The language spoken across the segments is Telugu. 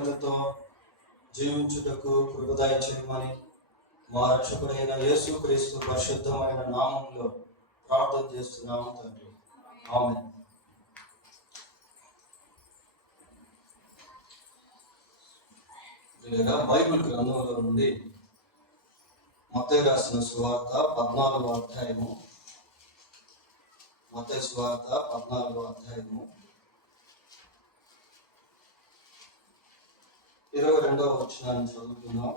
కృతజ్ఞతతో జీవించుటకు కృప దయచేయమని మా రక్షకుడైన యేసుక్రీస్తు పరిశుద్ధమైన నామంలో ప్రార్థన చేస్తున్నాము తండ్రి. ఆమేన్. బైబిల్ గ్రంథంలో నుండి మత్తయి రాసిన సువార్త 14వ అధ్యాయము, మత్తయి సువార్త 14వ అధ్యాయము 22వ వచనాన్ని చదువుతున్నాం.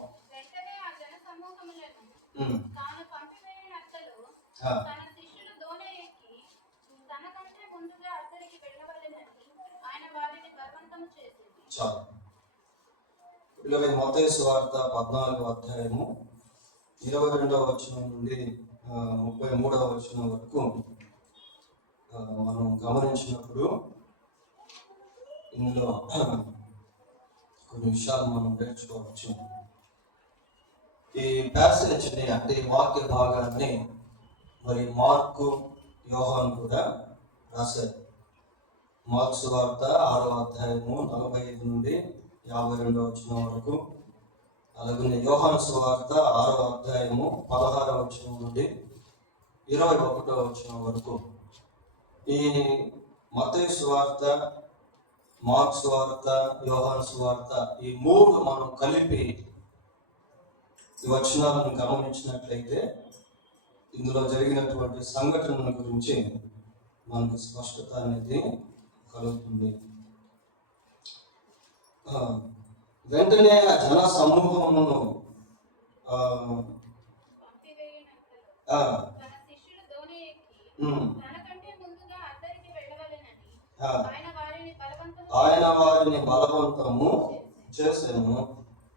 చాలు. పిల్లల మత్తయి సువార్త 14వ అధ్యాయము 22వ వచనం నుండి 33వ వచనం వరకు మనం గమనించినప్పుడు ఇందులో కొన్ని విషయాలు మనం నేర్చుకోవచ్చు. ఈ ప్యాసేజ్ని అంటే ఈ వాక్య భాగాన్ని మరి మార్కు, యోహాను కూడా రాశారు. మార్కు సువార్త 6వ అధ్యాయము 45 నుండి 52వ వచనం వరకు, అలాగే యోహాను సువార్త 6వ అధ్యాయము 16వ వచనం నుండి 21వ వచనం వరకు. ఈ మత్తయి సువార్త, మార్కు సువార్త, యోహాను సువార్త ఈ మూడు మనం కలిపి ఈ వచనాలను గమనించినట్లయితే ఇందులో జరిగినటువంటి సంఘటనల గురించి మనకు స్పష్టత అనేది కలుగుతుంది. వెంటనే ఆ జన సమూహమును ఆయన వారిని బలవంతము చేసెను.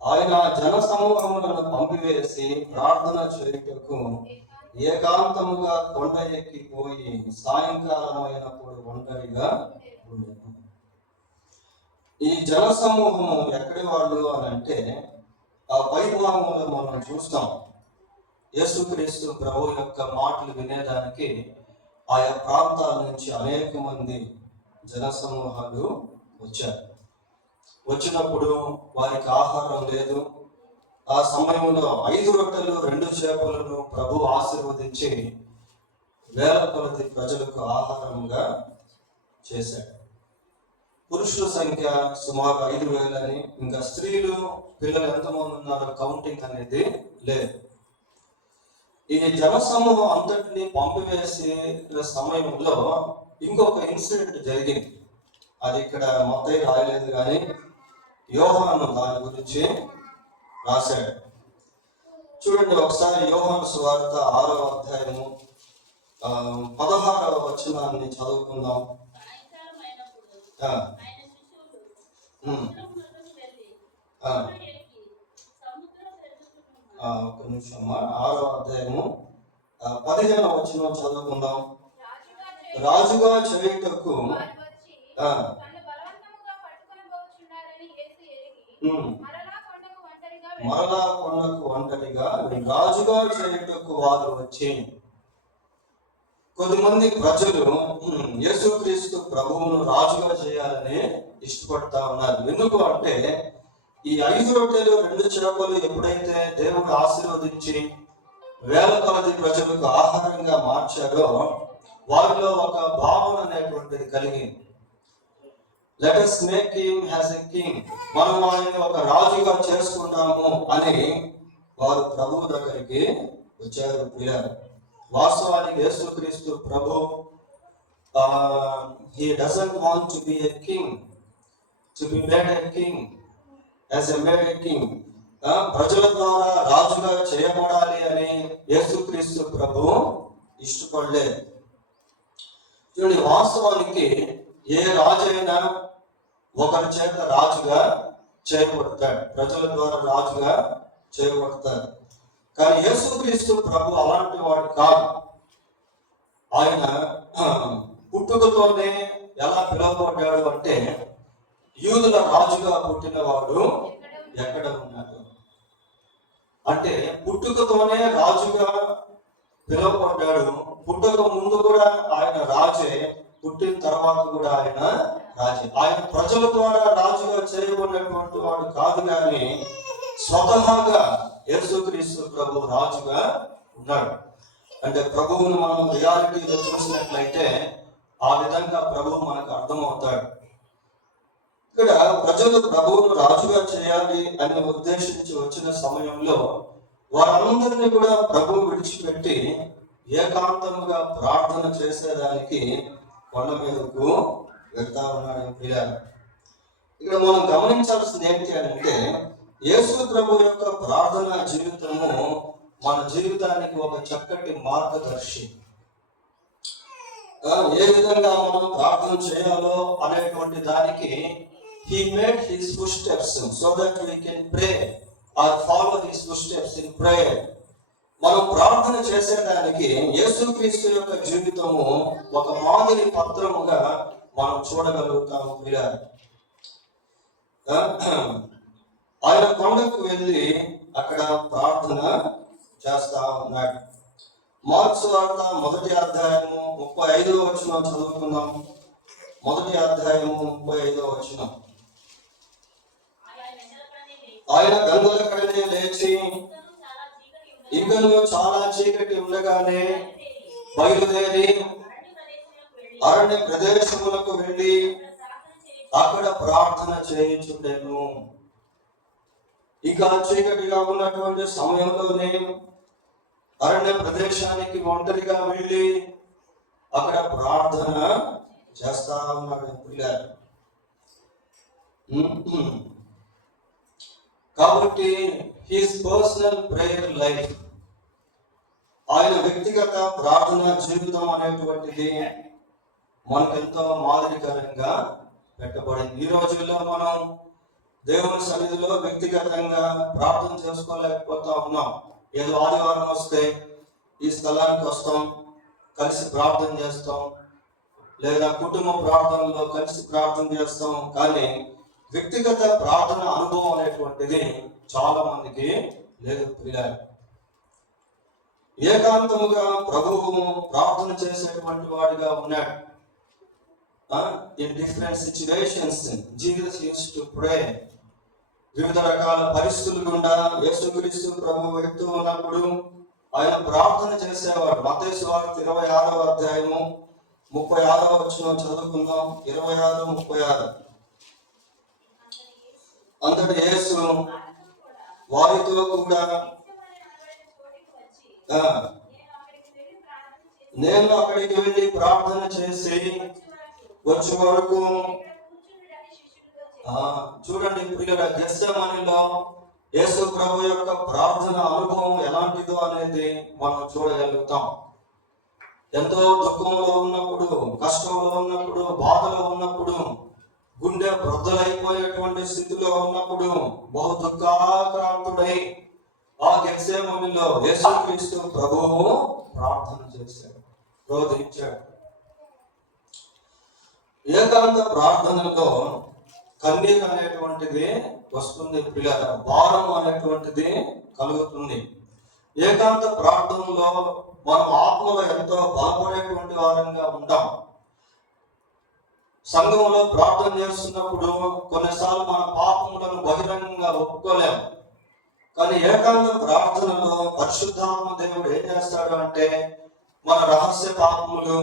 ఆయన జన సమూహములను పంపివేసి ప్రార్థన చేయుటకు ఏకాంతముగా కొండ ఎక్కిపోయి సాయంకాలం అయినప్పుడు ఒంటరిగా ఉండెను. ఈ జన సమూహము ఎక్కడి వాళ్ళు అని అంటే ఆ పైభాగంలో మనం చూస్తాం. యేసుక్రీస్తు ప్రభు యొక్క మాటలు వినేదానికి ఆయా ప్రాంతాల నుంచి అనేక మంది జన సమూహాలు వచ్చారు. వచ్చినప్పుడు వారికి ఆహారం లేదు. ఆ సమయంలో 5 రొట్టెలు 2 చేపలను ప్రభు ఆశీర్వదించి వేల కొలది ప్రజలకు ఆహారంగా చేశాడు. పురుషుల సంఖ్య సుమారు 5,000 అని, ఇంకా స్త్రీలు పిల్లలు ఎంతమంది ఉన్నారో కౌంటింగ్ అనేది లేదు. ఈ జన సమూహం అంతటిని పంపివేసే సమయంలో ఇంకొక ఇన్సిడెంట్ జరిగింది. అది ఇక్కడ మత్తయి రాయలేదు కానీ యోహాను దాని గురించి రాశాడు. చూడండి ఒకసారి యోహాను సువార్త 6వ అధ్యాయము 16వ వచనాన్ని చదువుకుందాం. ఒక నిమిషం. 6వ అధ్యాయము 15వ వచనం చదువుకుందాం. రాజుగా చేయుటకు మరలా కొండకు ఒంటరిగా రాజుగా చేయుటకు వారు వచ్చి, కొద్దిమంది ప్రజలు యేసుక్రీస్తు ప్రభువును రాజుగా చేయాలని ఇష్టపడతా ఉన్నారు. ఎందుకు అంటే ఈ 5 రొట్టెలు 2 చేపలు ఎప్పుడైతే దేవుడు ఆశీర్వదించి వేల కొలది ప్రజలకు ఆహారంగా మార్చారో వారిలో ఒక భావన అనేటువంటిది కలిగింది. Let us make him as a king. మనం ఆయన్ని ఒక రాజుగా చేసుకుంటాము అని వారు ప్రభువు దగ్గరికి వచ్చారు. ప్రియులారా, వాస్తవానికి యేసుక్రీస్తు ప్రభు he doesn't want to be a king, to be made a king as a made a king. ప్రజల ద్వారా రాజుగా చేయబడాలి అని యేసుక్రీస్తు ప్రభు ఇష్టపడలేదు. చూడండి, వాస్తవానికి ఏ రాజైనా ఒకరి చేత రాజుగా చేయబడతాడు, ప్రజల ద్వారా రాజుగా చేయబడతాడు. కానీ యేసుక్రీస్తు ప్రభు అలాంటి వాడు కాదు. ఆయన పుట్టుకతోనే ఎలా పిలువబడ్డాడు అంటే యూదుల రాజుగా పుట్టినవాడు ఎక్కడ ఉన్నాడు అంటే పుట్టుకతోనే రాజుగా పిలువబడ్డాడు. పుట్టక ముందు కూడా ఆయన రాజే, పుట్టిన తర్వాత కూడా ఆయన రాజు. ఆయన ప్రజల ద్వారా రాజుగా చేయబడినటువంటి వాడు కాదు, కానీ స్వతహాగా యేసుక్రీస్తు ప్రభు రాజుగా ఉన్నాడు. అంటే ప్రభువును మనం రియాలిటీలో చూసినట్లయితే ఆ విధంగా ప్రభువు మనకు అర్థమవుతాడు. ఇక్కడ ప్రజలు ప్రభువును రాజుగా చేయాలి అని ఉద్దేశించి వచ్చిన సమయంలో వారందరినీ కూడా ప్రభువు విడిచిపెట్టి ఏకాంతముగా ప్రార్థన చేసేదానికి కొండ మీదకు వెళ్తా ఉన్నాడు పిల్లలు. ఇక్కడ మనం గమనించాల్సింది ఏంటి అంటే, యేసు ప్రభు యొక్క ప్రార్థన జీవితము మన జీవితానికి ఒక చక్కటి మార్గదర్శి. ఏ విధంగా మనం ప్రార్థన చేయాలో అనేటువంటి దానికి he made his footsteps so that we can pray or follow his footsteps in prayer. మనం ప్రార్థన చేసేదానికి యేసుక్రీస్తు యొక్క జీవితము ఒక మాదిరి పత్రముగా మనం చూడగలుగుతాము పిల్లలు. ఆయన కొండకు వెళ్ళి అక్కడ ప్రార్థన చేస్తా ఉన్నాడు. మార్క్స్ వార్త 1వ అధ్యాయము 35వ వచనం చదువుకుందాం. 1వ అధ్యాయము 35వ వచనం. ఆయన గంగలకడనే లేచి ఇంకను చాలా చీకటి ఉండగానే బయలుదేరి అరణ్య ప్రదేశములకు వెళ్ళి అక్కడ ప్రార్థన చేయించుండెను. ఇక చీకటిగా ఉన్నటువంటి సమయంలోనే అరణ్య ప్రదేశానికి ఒంటరిగా వెళ్ళి అక్కడ ప్రార్థన చేస్తా ఉన్నాడు పిల్లలు. కాబట్టి హిస్ పర్సనల్ ప్రేయర్ లైఫ్, ఆయన వ్యక్తిగత ప్రార్థన జీవితం అనేటువంటిది మనకెంతో మాదిరికరంగా పెట్టబడింది. ఈ రోజుల్లో మనం దేవుని సన్నిధిలో వ్యక్తిగతంగా ప్రార్థన చేసుకోలేకపోతా ఉన్నాం. ఏదో ఆదివారం వస్తే ఈ స్థలానికి వస్తాం, కలిసి ప్రార్థన చేస్తాం, లేదా కుటుంబ ప్రార్థనలో కలిసి ప్రార్థన చేస్తాం. కానీ వ్యక్తిగత ప్రార్థన అనుభవం అనేటువంటిది చాలా మందికి లేదు పిల్లలు. ఏకాంతముగా ప్రభువు ప్రార్థన చేసేటువంటి వాడిగా ఉన్నాడు. In different situations Jesus used to pray. వివిధ రకాల పరిస్థితులు గుండా యేసుక్రీస్తు ప్రభువు వెళ్తూ ఉన్నప్పుడు ఆయన ప్రార్థన చేసేవాడు. మత్తయి సువార్త 26వ అధ్యాయము 36వ వచనం చదువుకుందాం. 26:36. అంతటి యేసు వారితో కూడా నేను అక్కడికి వెళ్ళి ప్రార్థన చేసి వచ్చే వరకు చూడండి పిల్లల, గెత్సేమనీలో యేసు ప్రభు యొక్క ప్రార్థన అనుభవం ఎలాంటిదో అనేది మనం చూడగలుగుతాం. ఎంతో దుఃఖంలో ఉన్నప్పుడు, కష్టంలో ఉన్నప్పుడు, బాధలో ఉన్నప్పుడు, గుండె వృద్ధలైపోయేటువంటి స్థితిలో ఉన్నప్పుడు బహు దుఃఖాక్రాంతుడై ఆ గెత్సేమనీలో యేసుక్రీస్తు ప్రభువు ప్రార్థన చేశాడు, రోధించాడు. ఏకాంత ప్రార్థనలో కన్నీరు అనేటువంటిది వస్తుంది పిల్లల, భారం అనేటువంటిది కలుగుతుంది. ఏకాంత ప్రార్థనలో మనం ఆత్మలో ఎంతో బలపడేటువంటి వారంగా ఉంటాం. సంఘంలో ప్రార్థన చేస్తున్నప్పుడు కొన్నిసార్లు మన పాపములను బహిరంగంగా ఒప్పుకోలేము. కానీ ఏకాంత ప్రార్థనలో పరిశుద్ధాత్మ దేవుడు ఏం చేస్తాడు అంటే, మన రహస్య పాపములు,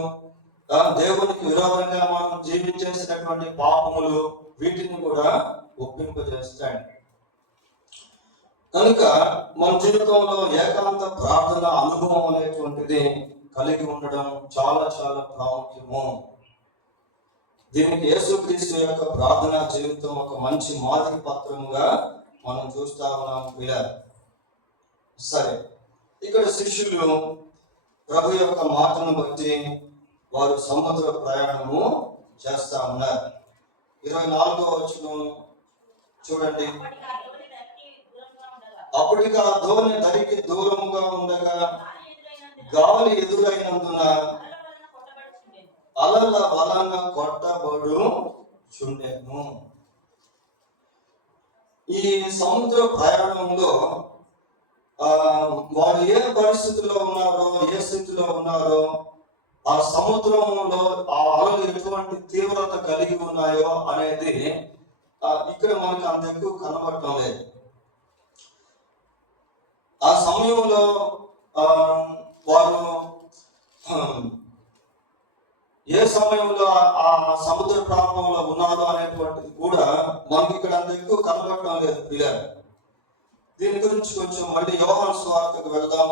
దేవునికి విరోధంగా మనం జీవించేసినటువంటి పాపములు, వీటిని కూడా ఒప్పింపజేస్తాడు. కనుక మన జీవితంలో ఏకాంత ప్రార్థన అనుభవం అనేటువంటిది కలిగి ఉండడం చాలా చాలా ప్రాముఖ్యము. దీనికి యేసుక్రీస్తు యొక్క ప్రార్థనా జీవితం ఒక మంచి మాదిరి పత్రముగా మనం చూస్తా ఉన్నాం పిల్లలు. సరే, ఇక్కడ శిష్యులు ప్రభు యొక్క మాటను బట్టి వారు సముద్ర ప్రయాణము చేస్తా ఉన్నారు. 24వ వచనం చూడండి. అప్పటికి ఆ ధోని దరికి దూరముగా ఉండగా గాలి ఎదురైనందున అలల బలంగా కొట్టబడు చుండెను. ఈ సముద్ర ప్రయాణంలో వారు ఏ పరిస్థితిలో ఉన్నారో, ఏ స్థితిలో ఉన్నారో ఆ సముద్రంలో ఆ అలలు ఎటువంటి తీవ్రత కలిగి ఉన్నాయో అనేది ఇక్కడ మనకు అంత ఎక్కువ కనబడటం లేదు. ఆ సమయంలో వారు ఏ సమయంలో ఆ సముద్ర ప్రాంతంలో ఉన్నారో అనేటువంటిది కూడా మనకి ఇక్కడ అంత ఎక్కువ కనబడటం లేదు పిల్లలు. దీని గురించి కొంచెం మళ్ళీ యోహాను సువార్తకు వెళ్దాం.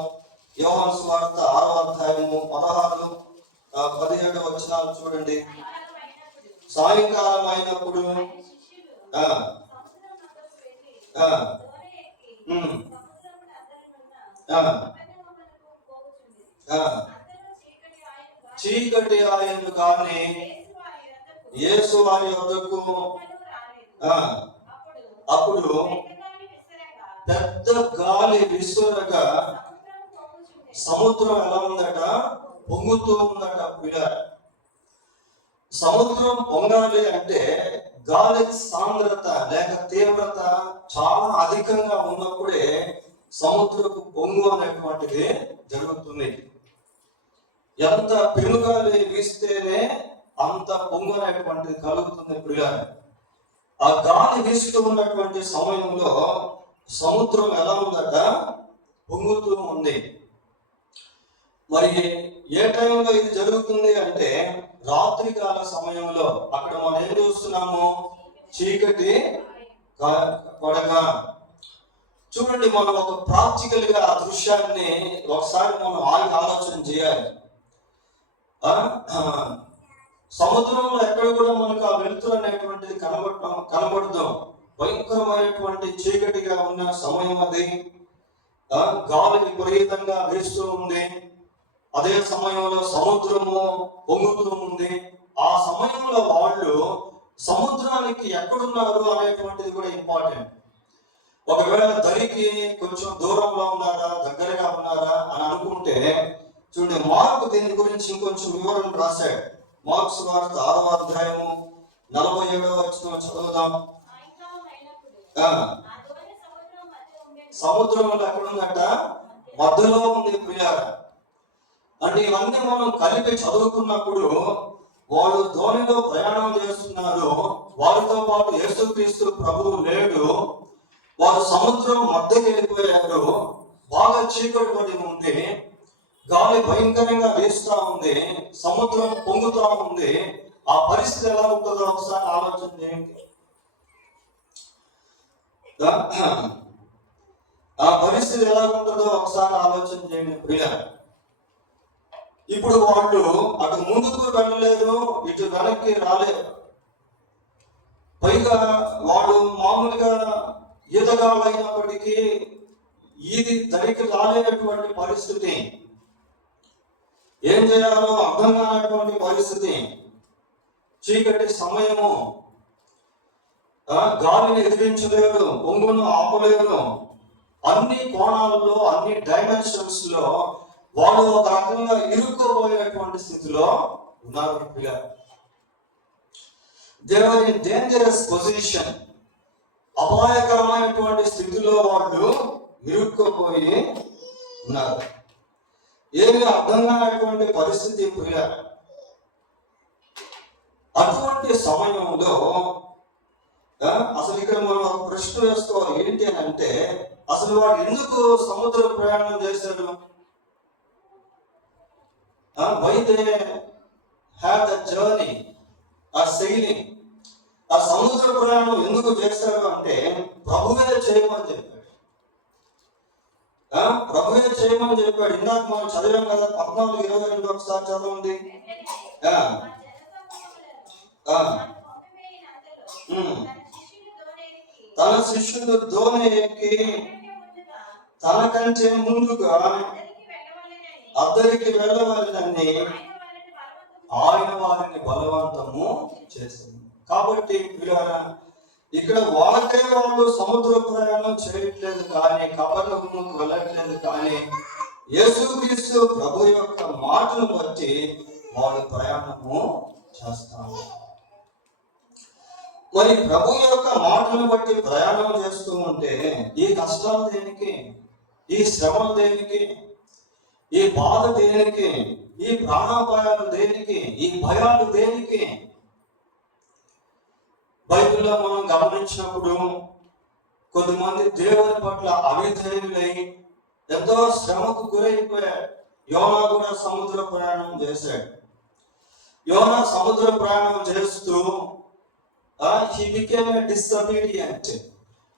యోహాను సువార్త 6వ అధ్యాయము 16-17 వచనాలు చూడండి. సాయంకాలం అయినప్పుడు చీకటి ఆయను కానీ యేసు వారి వద్దకు అప్పుడు పెద్ద గాలి విసురగా సముద్రం ఎలా ఉందట? పొంగుతూ ఉందట. సముద్రం పొంగాలి అంటే గాలి సాంద్రత లేక తీవ్రత చాలా అధికంగా ఉన్నప్పుడే సముద్రపు పొంగు అనేటువంటిది జరుగుతుంది. ఎంత పెనుగాలి వీస్తేనే అంత పొంగు అనేటువంటిది కలుగుతుంది పిల్లలు. ఆ గాలి వీస్తూ ఉన్నటువంటి సమయంలో సముద్రం ఎలా ఉందట? పొంగుతూ ఉంది. మరి ఏ టైంలో ఇది జరుగుతుంది అంటే రాత్రికాల సమయంలో. అక్కడ మనం ఏం చూస్తున్నాము? చీకటి పడగా. చూడండి, మనం ఒక ప్రాక్టికల్ గా ఆ దృశ్యాన్ని ఒకసారి మనం ఆలోచన చేయాలి. సముద్రంలో ఎక్కడ కూడా మనకు ఆ వెలుతురు అనేటువంటిది కనబడదు. భయంకరమైనటువంటి చీకటిగా ఉన్న సమయం అది. గాలి విపరీతంగా వీస్తూ ఉంది. అదే సమయంలో సముద్రము పొంగుతూ ఉంది. ఆ సమయంలో వాళ్ళు సముద్రానికి ఎక్కడున్నారు అనేటువంటిది కూడా ఇంపార్టెంట్. ఒకవేళ దరికి కొంచెం దూరంలో ఉన్నారా, దగ్గరగా ఉన్నారా అని అనుకుంటే చూడండి, మార్కు దీని గురించి ఇంకొంచెం వివరణ రాశాడు. మార్కు సువార్త 6వ అధ్యాయము 47వ వచనం చదువుదాం. సముద్రంలో ఎక్కడుందట? మధ్యలో ఉంది ప్రియారా. అంటే ఇవన్నీ మనం కలిపి చదువుకున్నప్పుడు వాళ్ళు ధోనిలో ప్రయాణం చేస్తున్నారు. వారితో పాటు యేసుక్రీస్తు ప్రభువు లేడు. వారు సముద్రం మధ్యకి వెళ్ళిపోయారు. బాగా చీకటి పడి ఉంది. గాలి భయంకరంగా వీస్తూ ఉంది. సముద్రం పొంగుతూ ఉంది. ఆ పరిస్థితి ఎలా ఉంటుందో ఒకసారి ఆలోచన చేయండి. ఆ పరిస్థితి ఎలా ఉంటుందో ఒకసారి ఆలోచన చేయండి ప్రియ. ఇప్పుడు వాళ్ళు అటు ముందుకు వెళ్ళలేరు, ఇటు వెనక్కి రాలేరు. పైగా వాళ్ళు మామూలుగా ఈతగాళ్ళు అయినప్పటికీ ఇది దరికి రాలేనటువంటి పరిస్థితి. ఏం చేయాలో అర్థం కానటువంటి పరిస్థితి. చీకటి సమయము. గాలిని ఎదిరించలేరు, పొంగును ఆపలేరు. అన్ని కోణాలలో, అన్ని డైమెన్షన్స్ లో వాళ్ళు ఒక రకంగా ఇరుక్కుపోయినటువంటి స్థితిలో ఉన్నారు. They are in dangerous position. అపాయకరమైనటువంటి స్థితిలో వాళ్ళు ఇరుక్కుపోయి ఉన్నారు. ఏమి అర్థం కానటువంటి పరిస్థితి. అటువంటి సమయంలో అసలు ఇక్కడ మనం ఒక ప్రశ్న వేసుకోవాలి. ఏంటి అని అంటే, అసలు వాడు ఎందుకు సముద్ర ప్రయాణం చేశాడు? Why they have the journey or sailing? ఆ సముద్ర ప్రయాణం ఎందుకు చేశాడు అంటే ప్రభువే చేయమని చెప్పాడు. ప్రభువే చేయమని చెప్పాడు. ఇందాక మనం చదివాం కదా, 14:22 ఒకసారి చదవండి. తన శిష్యుడు దోణి ఎక్కి తనకంటే ముందుగా అద్దరికి వెళ్ళవాలని ఆయన వారిని బలవంతము చేసింది. కాబట్టి ఇక్కడ వాళ్ళు సముద్ర ప్రయాణం చేయట్లేదు, కానీ కపర్నహూముకు వెళ్ళట్లేదు, కానీ యేసుక్రీస్తు ప్రభు యొక్క మాటను బట్టి వాళ్ళు ప్రయాణము చేస్తారు. మరి ప్రభు యొక్క మాటను బట్టి ప్రయాణం చేస్తూ ఉంటే ఈ కష్టాలు దేనికి? ఈ శ్రమలు దేనికి? ఈ బాధ దేనికి? ఈ ప్రాణాపాయాలు దేనికి? ఈ భయాలు దేనికి? బైబిల్లో మనం గమనించినప్పుడు కొద్దిమంది దేవుని పట్ల అవిధేయులై ఎంతో శ్రమకు గురైపోయాడు. యోనా కూడా సముద్ర ప్రయాణం చేశాడు. యోనా సముద్ర ప్రయాణం చేస్తూ he became a disobedient.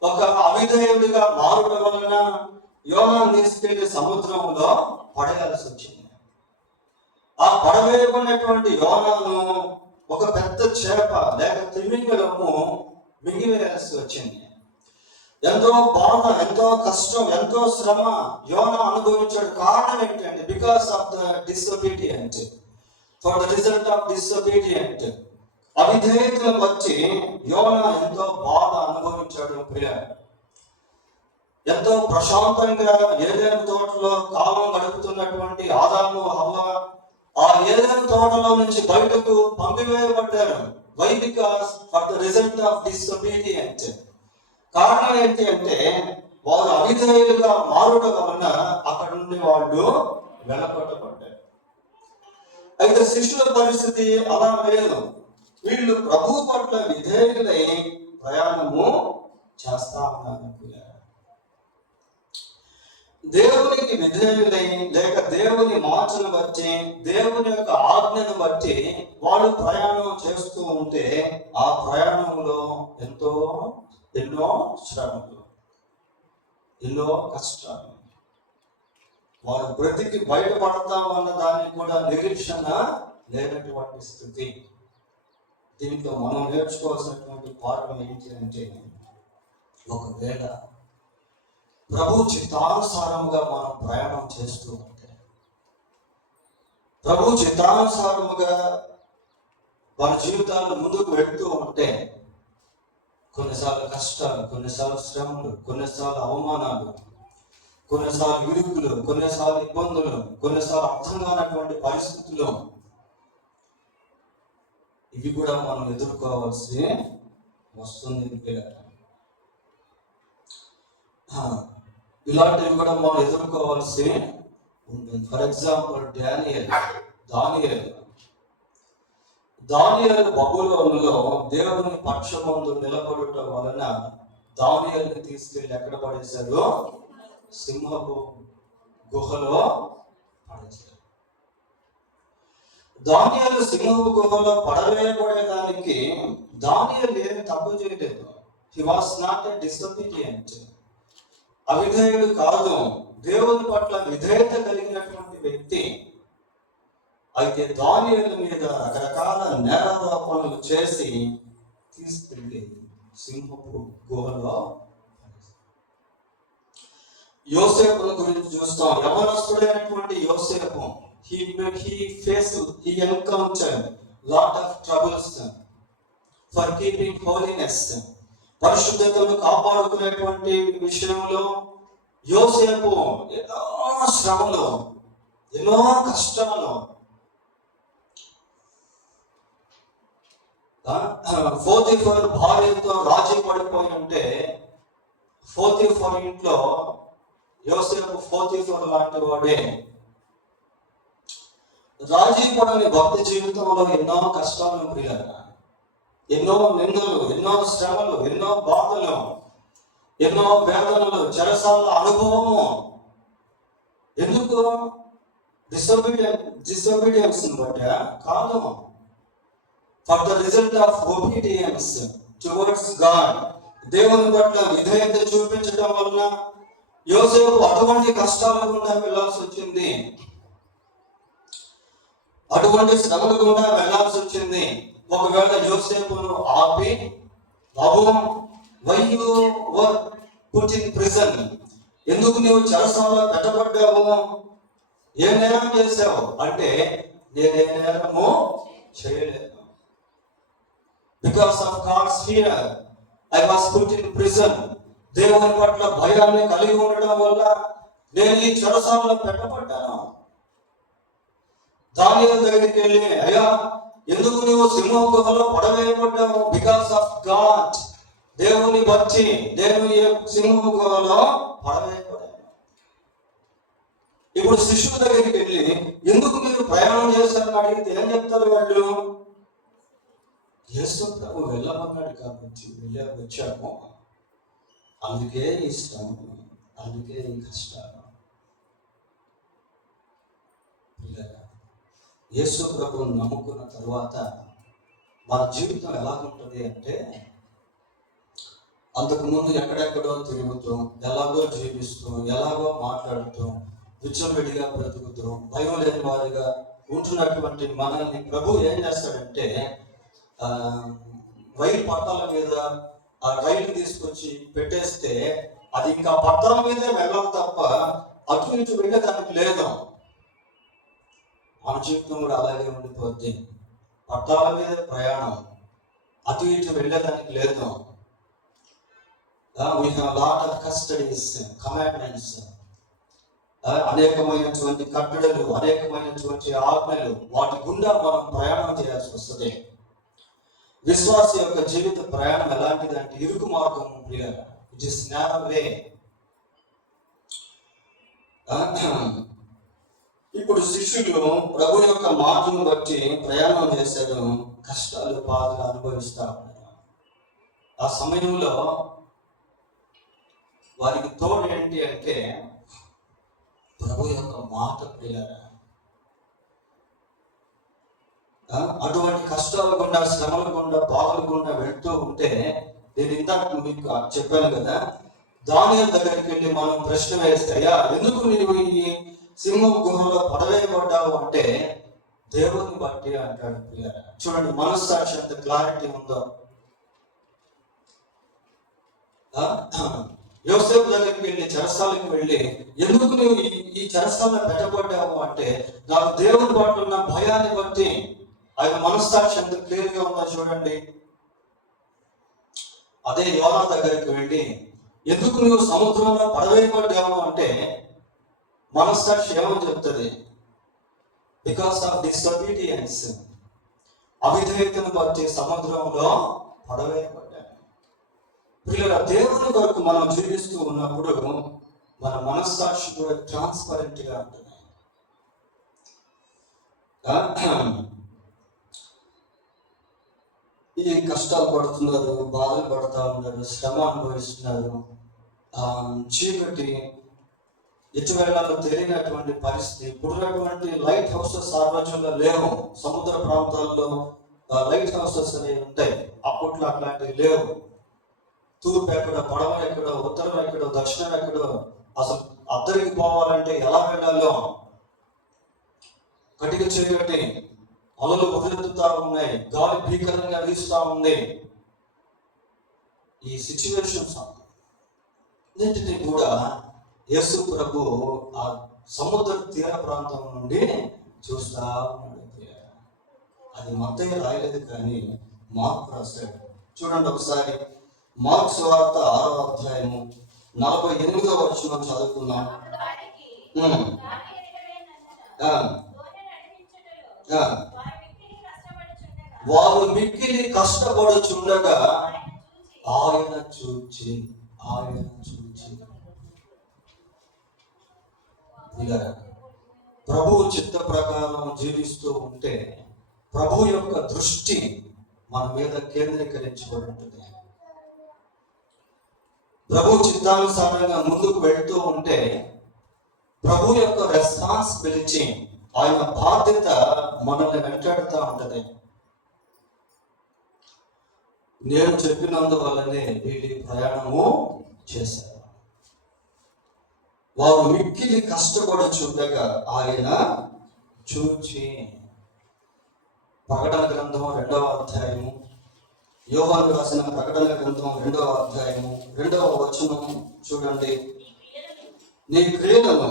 ఒక అవిధేయుడిగా మారడం వలన యోనా తీసుకెళ్లి సముద్రంలో పడేయాల్సి వచ్చింది. ఆ పడవేయబడినటువంటి యోనాను ఒక పెద్ద చేప లేక తిమింగలము మింగివేయాల్సి వచ్చింది. ఎంతో బాధ, ఎంతో కష్టం, ఎంతో శ్రమ యోనా అనుభవించాడు. కారణం ఏంటంటే because of the disobedient, for the result of disobedient, అవిధేయతను వచ్చి యోనా ఎంతో బాధ అనుభవించాడు. ప్రియ, ఎంతో ప్రశాంతంగా ఏదైనా తోటలో కాలం గడుపుతున్నటువంటి ఆదాము హవ్వ ఆ ఏదైనా తోటలో నుంచి బయటకు పంపివేయబడ్డారు. Why? Because for the result of disobedient. కారణం ఏంటి అంటే వారు అవిధేయులుగా మారడం వలన అక్కడ నుండి వాళ్ళు వెలకొట్టబడ్డారు. అయితే శిష్యుల పరిస్థితి అలా లేదు. వీళ్ళు ప్రభు పట్ల విధేయులై ప్రయాణము చేస్తా ఉన్నారు. దేవునికి విధేయులై లేక దేవుని మాటను బట్టి, దేవుని యొక్క ఆజ్ఞను బట్టి వాళ్ళు ప్రయాణం చేస్తూ ఉంటే ఆ ప్రయాణంలో ఎన్నో శ్రమలు, ఎన్నో కష్టాలు, వారు బ్రతికి బయటపడతామన్న దానికి కూడా నిరీక్షణ లేనటువంటి స్థితి. దీంట్లో మనం నేర్చుకోవాల్సినటువంటి పాఠం ఏంటి అంటే, ఒకవేళ ప్రభు చిత్తానుసారముగా మనం ప్రయాణం చేస్తూ ఉంటే, ప్రభు చిత్తానుసారముగా మన జీవితాలను ముందుకు వెళ్తూ ఉంటే కొన్నిసార్లు కష్టాలు, కొన్నిసార్లు శ్రమలు, కొన్నిసార్లు అవమానాలు, కొన్నిసార్లు ఇరుకులు, కొన్నిసార్లు ఇబ్బందులు, కొన్నిసార్లు అర్థం కానటువంటి పరిస్థితులు, ఇవి కూడా మనం ఎదుర్కోవాల్సి వస్తుంది. ఇలాంటివి కూడా మనం ఎదుర్కోవాల్సి ఉంటుంది. ఫర్ ఎగ్జాంపుల్ దానియేలు బబులోనులో దేవుని పక్షమందు నిలబడటం వలన దానియేలుని తీసుకెళ్ళి ఎక్కడ పడేశారు? సింహపు గుహలో పడేశారు. దానియేలు సింహపు గుహలో పడవేయబడేదానికి దానియేలు ఏమి తప్పు చేయలేదు. He was not a disobedient. అవిధేయుడు కాదు, దేవుని పట్ల విధేయత కలిగినటువంటి వ్యక్తి. అయితే దానియేలు మీద రకరకాల నేరారోపణలు చేసి తీసుకెళ్ళి సింహపు గుహలో. యోసేపుల గురించి చూస్తాం. యవనస్తుడైనటువంటి యోసేపు, he encountered lot of troubles for keeping holiness. పరిశుద్ధతను కాపాడుకునేటువంటి విషయంలో యోసేపు ఎన్నో శ్రమలు, ఎన్నో కష్టాలు. పోతీఫర్ భార్యతో రాజీ పడిపోయి ఉంటే పోతీఫర్ ఇంట్లో యోసేపు పోతీఫర్ లాంటి వాడే. రాజీ పడని భక్తి జీవితంలో ఎన్నో కష్టాలు, ప్రియులారా, ఎన్నో నిందలు, ఎన్నో శ్రమలు, ఎన్నో బాధలు, ఎన్నో వేదనలు, చెరసాల అనుభవము. ఎందుకు? డిసొబీడియన్స్ బట్టి కాదు, for the result of obedience towards God. దేవుని పట్ల విధేయత చూపించడం వల్ల యోసేపు అటువంటి కష్టాల గుండా వెళ్ళాల్సి వచ్చింది, అటువంటి శ్రమల గుండా వెళ్ళాల్సి వచ్చింది. ఒకవేళ యోసేపును ఆపి, బాబు why you were put in prison, ఎందుకు నీవు చెరసాలలో పెట్టబడ్డావు, ఏ నేరం చేశావు అంటే, నేనే నేరము చేయలేదు. Because of God's fear I was put in prison. దేవుని పట్ల భయాన్ని కలిగి ఉండడం వల్ల నేను ఈ చెరసాలలో పెట్టబడ్డాను. దానియేలు దగ్గరికి వెళ్ళి, అయ్యా ఎందుకు నువ్వు సింహం గుహలో పడవేయబడ్డావు? బికాస్ ఆఫ్ గాడ్, దేవుని బట్టి నేను ఈ సింహం గుహలో పడవేయబడ్డాను. ఇప్పుడు శిష్యుల దగ్గరికి వెళ్ళి ఎందుకు మీరు ప్రయాణం చేస్తారని అడిగితే ఏం చెప్తారు వాళ్ళు? యేసు ప్రభు వెళ్ళమన్నాడు కాబట్టి వచ్చాము, అందుకే ఇష్టం, అందుకే ఈ కష్టాలు. యేసు ప్రభువును నమ్ముకున్న తర్వాత మన జీవితం ఎలాగుంటుంది అంటే, అంతకుముందు ఎక్కడెక్కడో తిరుగుతూ, ఎలాగో జీవిస్తూ, ఎలాగో మాట్లాడుతూ, విచ్చలవిడిగా బ్రతుకుతూ, భయం లేని వారిగా ఉంటున్నటువంటి మనల్ని ప్రభు ఏం చేస్తాడంటే, రైలు పట్టాల మీద ఆ రైలు తీసుకొచ్చి పెట్టేస్తే అది ఇంకా పట్టాల మీదే వెళ్ళాలి తప్ప అటు ఇటు వెళ్ళేదానికి లేదు. మన జీవితం కూడా అలాగే ఉండిపోద్ది. పట్టాల మీద ప్రయాణం, అటు ఇటు వెళ్ళేదానికి లేదు. We have a lot of custodies, commandments, అనేకమైనటువంటి కట్టడలు, అనేకమైనటువంటి ఆజ్ఞలు, వాటి గుండా మనం ప్రయాణం చేయాల్సి వస్తుంది. విశ్వాస యొక్క జీవిత ప్రయాణం ఎలాంటిదంటే ఇరుకు మార్గం, ఇట్ ఇస్ నారో వే. ఇప్పుడు శిష్యులు ప్రభు యొక్క మాటను బట్టి ప్రయాణం చేశారు, కష్టాలు బాధలు అనుభవిస్తా ఉన్నారు. ఆ సమయంలో వారికి తోడు ఏంటి అంటే ప్రభు యొక్క మాట. ప్రియులారా, అటువంటి కష్టాల గుండా, శ్రమల గుండా, బాధల గుండా వెళ్తూ ఉంటే, నేను ఇందాక మీకు చెప్పాను కదా, దానియేలు దగ్గరికి వెళ్ళి మనం ప్రశ్న వేస్తే, అయ్యా ఎందుకు నీవు ఈ సింహం గుహలో పడవేయబడ్డావు అంటే, దేవుని బట్టి అంటాడు. ప్రియులారా, చూడండి మనస్సాక్షి ఎంత క్లారిటీ ఉందో. యోసేపు దగ్గరికి వెళ్ళి, చెరసాలకు వెళ్ళి, ఎందుకు నువ్వు ఈ చెరసాలలో పెట్టబడ్డావు అంటే, నాకు దేవుని పట్ల ఉన్న భయాన్ని బట్టి. ఆయన మనస్సాక్షి ఎంత క్లియర్గా ఉందో చూడండి. అదే యోనా దగ్గరికి వెళ్ళి, ఎందుకు నువ్వు సముద్రంలో పడవేయబడ్డావు అంటే, మనస్సాక్షి ఏమని చెప్తుంది? బికాస్ ఆఫ్ డిసొబీడియన్స్, అవిధేయతను బట్టి సముద్రంలో పడవేయబడ్డాను. పిల్లల దేవుని కొరకు మనం జీవిస్తూ ఉన్నప్పుడు మన మనస్సాక్షి కూడా ట్రాన్స్పరెంట్ గా ఉంటుంది. ఈ కష్టాలు పడుతున్నారు, బాధలు పడుతూ ఉన్నారు, శ్రమ అనుభవిస్తున్నారు, చీకటి ఎటు వెళ్ళాలో తెలియనటువంటి పరిస్థితి. ఇప్పుడున్నటువంటి లైట్ హౌసెస్ ఆ రోజుల్లో లేవు. సముద్ర ప్రాంతాల్లో లైట్ హౌసెస్ అనేవి ఉంటాయి, అప్పట్లో అట్లాంటివి లేవు. తూర్పు ఎక్కడో, పడవ ఎక్కడో, ఉత్తరం ఎక్కడో, దక్షిణం ఎక్కడో, అసలు అద్దరికి పోవాలంటే ఎలా వెళ్ళాలో కటిక చీకటి, అలలు ఉదురుతూ ఉన్నాయి, గాలి భీకరంగా వీస్తూ ఉంది. ఈ సిచ్యువేషన్స్ అన్నింటినీ కూడా యేసు ప్రభు ఆ సముద్ర తీర ప్రాంతం నుండి చూస్తా ఉన్నాడు. అది మత్తయి రాయలేదు కానీ మార్కు రాశాడు. చూడండి ఒకసారి, మార్కు సువార్త 6వ అధ్యాయము 48వ వచనం చదువుకుందాం. వారు మిక్కిలి కష్టపడుచుండగా ఆయన చూచి ప్రభు చిత్త ప్రకారం జీవిస్తూ ఉంటే ప్రభు యొక్క దృష్టి మన మీద కేంద్రీకరించబడి ఉంటుంది. ప్రభు చిత్తానుసారంగా ముందుకు వెళ్తూ ఉంటే ప్రభు యొక్క రెస్పాన్సిబిలిటీ, ఆయన బాధ్యత మనల్ని వెంటాడుతూ ఉంటది. నేను చెప్పినందువల్లనే వీడి ప్రయాణము చేశారు. వారు మిక్కిలి కష్టపడుచుండగా ఆయన చూచి. ప్రకటన గ్రంథం 2వ అధ్యాయము, యోహాను రాసిన ప్రకటన గ్రంథం 2వ అధ్యాయము 2వ వచనం చూడండి. నీ క్రియలను,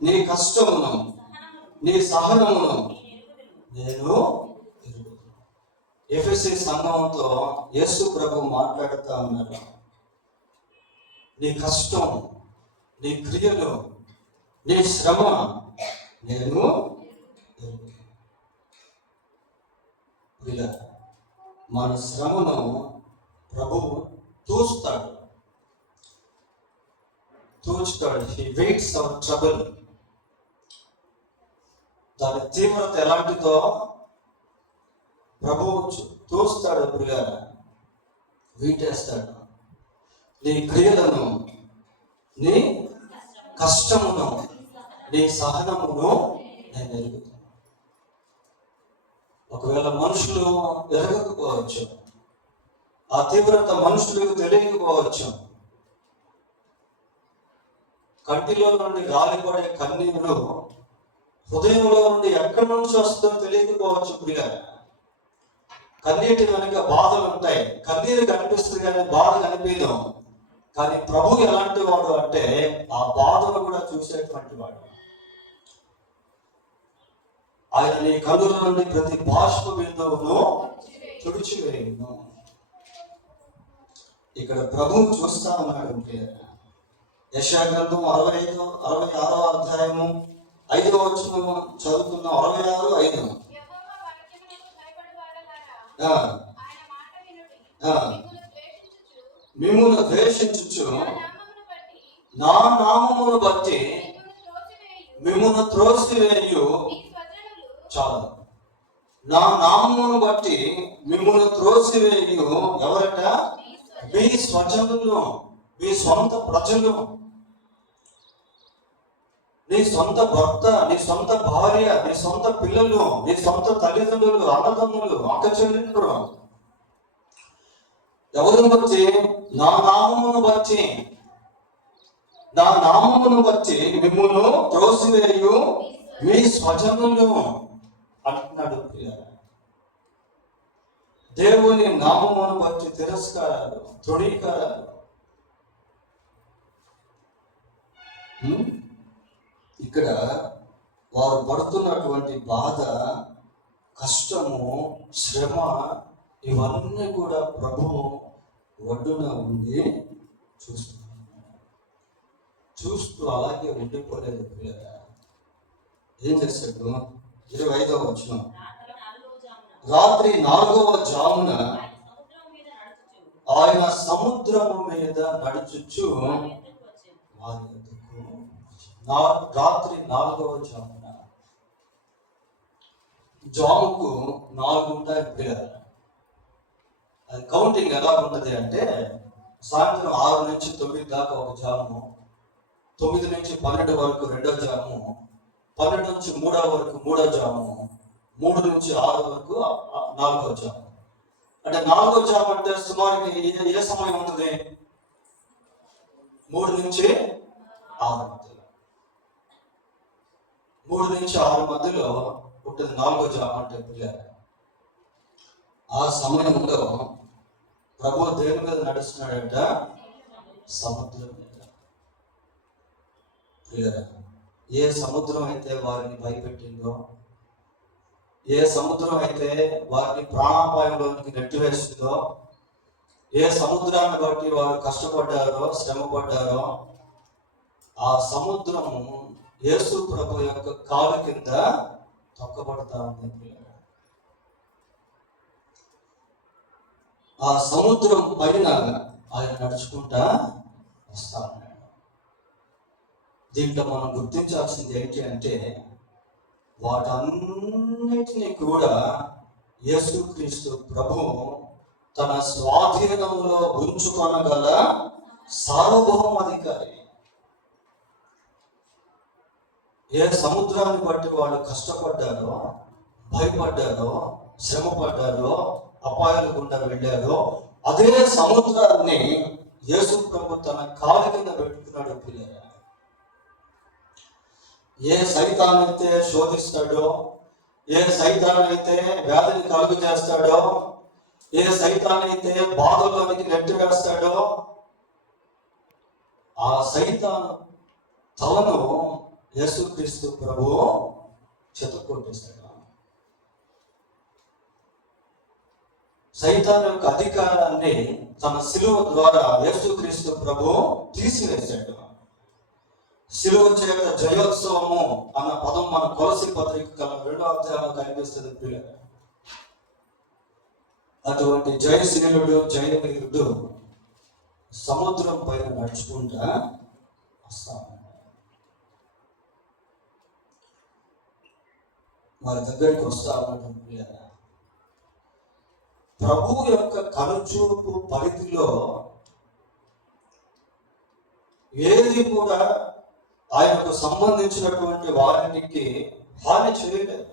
నీ కష్టమును, నీ సహనమును నేను ఎఫెసీ సంఘంతో యేసు ప్రభు మాట్లాడుతూ ఉన్నారు. నీ కష్టం, నీ క్రియలు, నీ శ్రమ నేను మన శ్రమను ప్రభువు తూచుతాడు. He waits our trouble. దాని తీవ్రత ఎలాంటిదో ప్రభువు చూస్తాడు. ప్రియులారా, వీటేస్తాడు. నీ క్రియలను, నీ కష్టమును, నీ సహనమును నేను ఎరుగుతాను. ఒకవేళ మనుషులు ఎరగకపోవచ్చు, ఆ తీవ్రత మనుషులకు తెలియకపోవచ్చు, కంటిలో నుండి రాలిపడే కన్నీరు హృదయంలో నుండి ఎక్కడి నుంచి వస్తుందో తెలియకపోవచ్చు. ప్రియులారా, కన్నీటి వెనుక బాధలు ఉంటాయి. కన్నీరు కనిపిస్తుంది కానీ బాధ కనిపించదు. కానీ ప్రభు ఎలాంటి వాడు అంటే ఆ బాధను కూడా చూసేటువంటి వాడు. ఆయన నీ కన్నుల నుండి ప్రతి బాష్ప బిందువును తుడిచివేయును. ఇక్కడ ప్రభువు చూస్తా ఉన్నాడు. యెషయా గ్రంథం 66వ అధ్యాయము 5వ వచనం చదువుకున్నాం. 66:5. మిమ్మును ద్వేషించుచు నా నామమును బట్టి మిమ్మును త్రోసివేయు. చాలు. నా నామమును బట్టి మిమ్మును త్రోసివేయు ఎవరట? మీ స్వజనులు, మీ సొంత ప్రజలు, నీ సొంత భర్త, నీ సొంత భార్య, నీ సొంత పిల్లలు, నీ సొంత తల్లిదండ్రులు, అన్నదమ్ములు, అక్క చెల్లెళ్ళు. ఎవరిని బట్టి? నా నామమును బట్టి, నా నామమును బట్టి మిమ్మును త్రోసివేయు మీ స్వజనులు అంటున్నాడు. దేవుని నామమును బట్టి తిరస్కారాలు, తృణీకారాలు. ఇక్కడ వారు పడుతున్నటువంటి బాధ, కష్టము, శ్రమ ఇవన్నీ కూడా ప్రభువు ఒడ్డున ఉండి చూస్తూ అలాగే ఉండిపోలేదు. ఏం చేశాడు? 25వ వచనం. రాత్రి 4వ జామున ఆయన సముద్రము మీద నడుచుచు వారి యొద్దకు. రాత్రి 4వ జామున. జాముకు 4 ఉంటాయి. అది కౌంటింగ్ ఎలా ఉంటుంది అంటే సాయంత్రం 6 నుంచి 9 దాకా ఒక జాము, 9 నుంచి 12 వరకు రెండో జాము, 12 నుంచి 3 వరకు మూడో జాము, 3 నుంచి 6 వరకు 4వ జాము. అంటే 4వ జాము అంటే సుమారుకి ఏ సమయం ఉంటుంది? 3 నుంచి 6 మధ్యలో. 3 నుంచి 6 మధ్యలో ఉంటుంది 4వ జాము అంటే. పిల్లలు, ఆ సమయంలో ప్రభు దేని మీద నడుస్తున్నాడంట? సముద్రం మీద. ఏ సముద్రం అయితే వారిని భయపెట్టిందో, ఏ సముద్రం అయితే వారిని ప్రాణాపాయంలోనికి నెట్టివేస్తుందో, ఏ సముద్రాన్ని బట్టి వారు కష్టపడ్డారో, శ్రమ పడ్డారో, ఆ సముద్రము యేసు ప్రభు యొక్క కాలు కింద తొక్కబడతా ఉంది. ఆ సముద్రం పైన ఆయన నడుచుకుంటా వస్తా ఉన్నాడు. దీంట్లో మనం గుర్తించాల్సింది ఏంటి అంటే వాటన్నిటినీ కూడా యేసుక్రీస్తు ప్రభు తన స్వాధీనంలో ఉంచుకొనగల సార్వభౌమాధికారి. ఏ సముద్రాన్ని బట్టి వాళ్ళు కష్టపడ్డారో, భయపడ్డారో, శ్రమ పడ్డారో, అపాయాల గుండా వెళ్ళారో, అదే సముద్రాన్ని యేసు ప్రభు తన కాలు కింద పెట్టుకున్నాడు. పిల్లలు, ఏ సైతానైతే శోధిస్తాడో, ఏ సైతానైతే వ్యాధిని కలుగు చేస్తాడో, ఏ సైతానైతే బాధలోనికి నెట్టివేస్తాడో, ఆ సైతాను తలను యేసుక్రీస్తు ప్రభు చెతకొట్టేస్తాడు. సైతాను యొక్క అధికారాన్ని తన శిలువ ద్వారా యేసుక్రీస్తు ప్రభు తీసివేశాడు. శిలువ చేత జయోత్సవము అన్న పదం మన కొలసి పత్రిక 2వ అధ్యాయంలో కనిపిస్తుంది. పిల్లలు, అటువంటి జయశీలుడు, జయవీరుడు సముద్రం పైన నడుచుకుంటా వస్తాను. వారి దగ్గరికి వస్తా ఉండటం. ప్రభువు యొక్క కనుచూపు పరిధిలో ఏది కూడా ఆయనకు సంబంధించినటువంటి వారికి హాని చేయలేదు.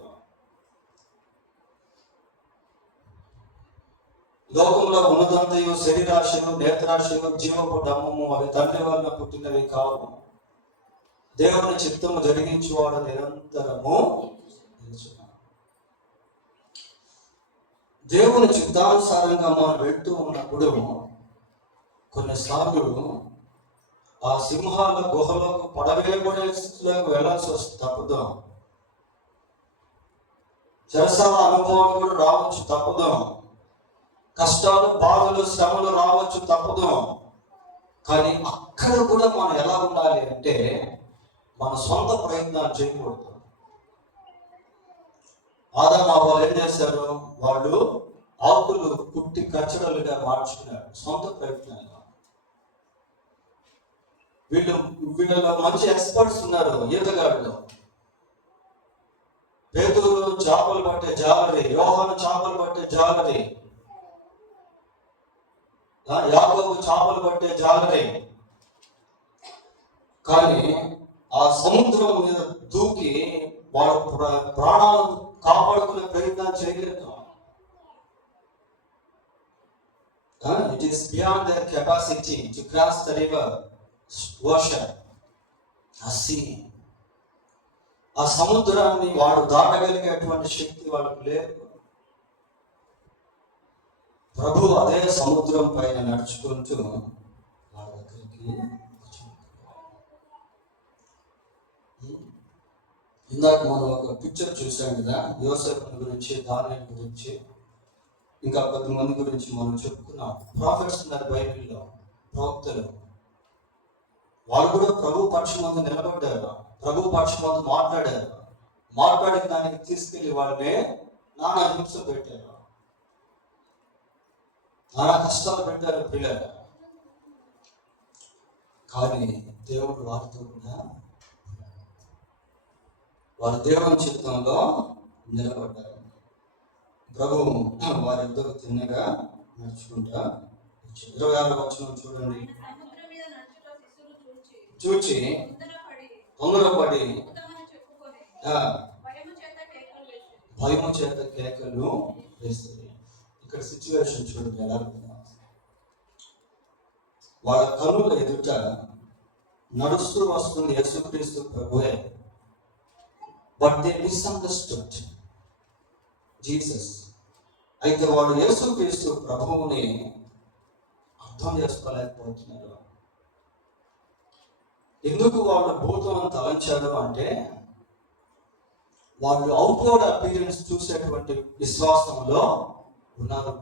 లోకంలో ఉన్నదంతయు శరీరాశలు, నేత్రాశలు, జీవపు డమ్మము అవి తండ్రి వలన పుట్టినవి కావు. దేవుని చిత్తము జరిగించువాడు నిరంతరము దేవుని చిత్తానుసారంగా మనం వెళ్తూ ఉన్నప్పుడు కొన్నిసార్లు ఆ సింహాల గుహలోకి పడవేయబడే స్థితిలోకి వెళ్ళాల్సి వస్తుంది, తప్పదు. చెరసాల అనుభవాలు కూడా రావచ్చు, తప్పదు. కష్టాలు, బాధలు, శ్రమలు రావచ్చు, తప్పదు. కానీ అక్కడ కూడా మనం ఎలా ఉండాలి అంటే మన సొంత ప్రయత్నాలు చేయకూడదు. ఆదాము వాళ్ళు ఏం చేశారు? వాళ్ళు ఆకులు కుట్టి కచ్చడలుగా మార్చుకున్నారు సొంత ప్రయత్నాలు. వీళ్ళలో మంచి ఎక్స్పర్ట్స్ ఉన్నారు, ఈతగాళ్ళు. పేతురు చేపలు పట్టే జాలరి, యోహాను చేపలు పట్టే జాలరి, యాకోబు చేపలు పట్టే జాలరి. కానీ ఆ సముద్రం మీద దూకి వాడు ప్రాణాలు కాపాడుకునే ప్రయత్నం చేయలేదు. It is beyond there capacity to cross the river ocean. ఆ సముద్రాన్ని వాడు దాటగలిగేటువంటి శక్తి వాళ్ళకు లేదు. ప్రభు అదే సముద్రం పైన నడుచుకుంటూ వాళ్ళ దగ్గరికి ఇందాక మనం ఒక పిక్చర్ చూసాం కదా, యోసేపు గురించి, దానియేలు గురించి, ఇంకా కొద్దిమంది గురించి మనం చెప్పుకున్నాం. ప్రాఫిట్స్ ఉన్నారు బైబిల్లో, ప్రవక్తలు. వాళ్ళు కూడా ప్రభు పక్షమందు నిలబడ్డారు, ప్రభు పక్షమందు మాట్లాడారు. మాట్లాడిన దానికి తీసుకెళ్లి వాళ్ళని నానా హింస పెట్టారు, నానా కష్టాలు పెట్టారు పిల్లలు. కానీ దేవుడు వారితో కూడా వారి దేవుని చిత్తంలో నిలబడ్డారు. ప్రభు వారి ఇద్దరు తిన్నగా నడుచుకుంటా 26వ వచనం చూడండి. చూచి తొందరపడి భయము చేత కేకలు వేస్తుంది. ఇక్కడ సిచ్యువేషన్ చూడండి ఎలా ఉంటుందో. వాళ్ళ కనుల ఎదుట నడుస్తూ వస్తుంది యేసుక్రీస్తు ప్రభువే. But they misunderstood Jesus. అయితే వాళ్ళు యేసుక్రీస్తు ప్రభువుని అర్థం చేసుకోలేకపోతున్నారు. ఎందుకు వాళ్ళు భూతం తలంచారు అంటే వాళ్ళు అవుట్వర్డ్ అపీరెన్స్ చూసేటువంటి విశ్వాసంలో ఉన్నారు.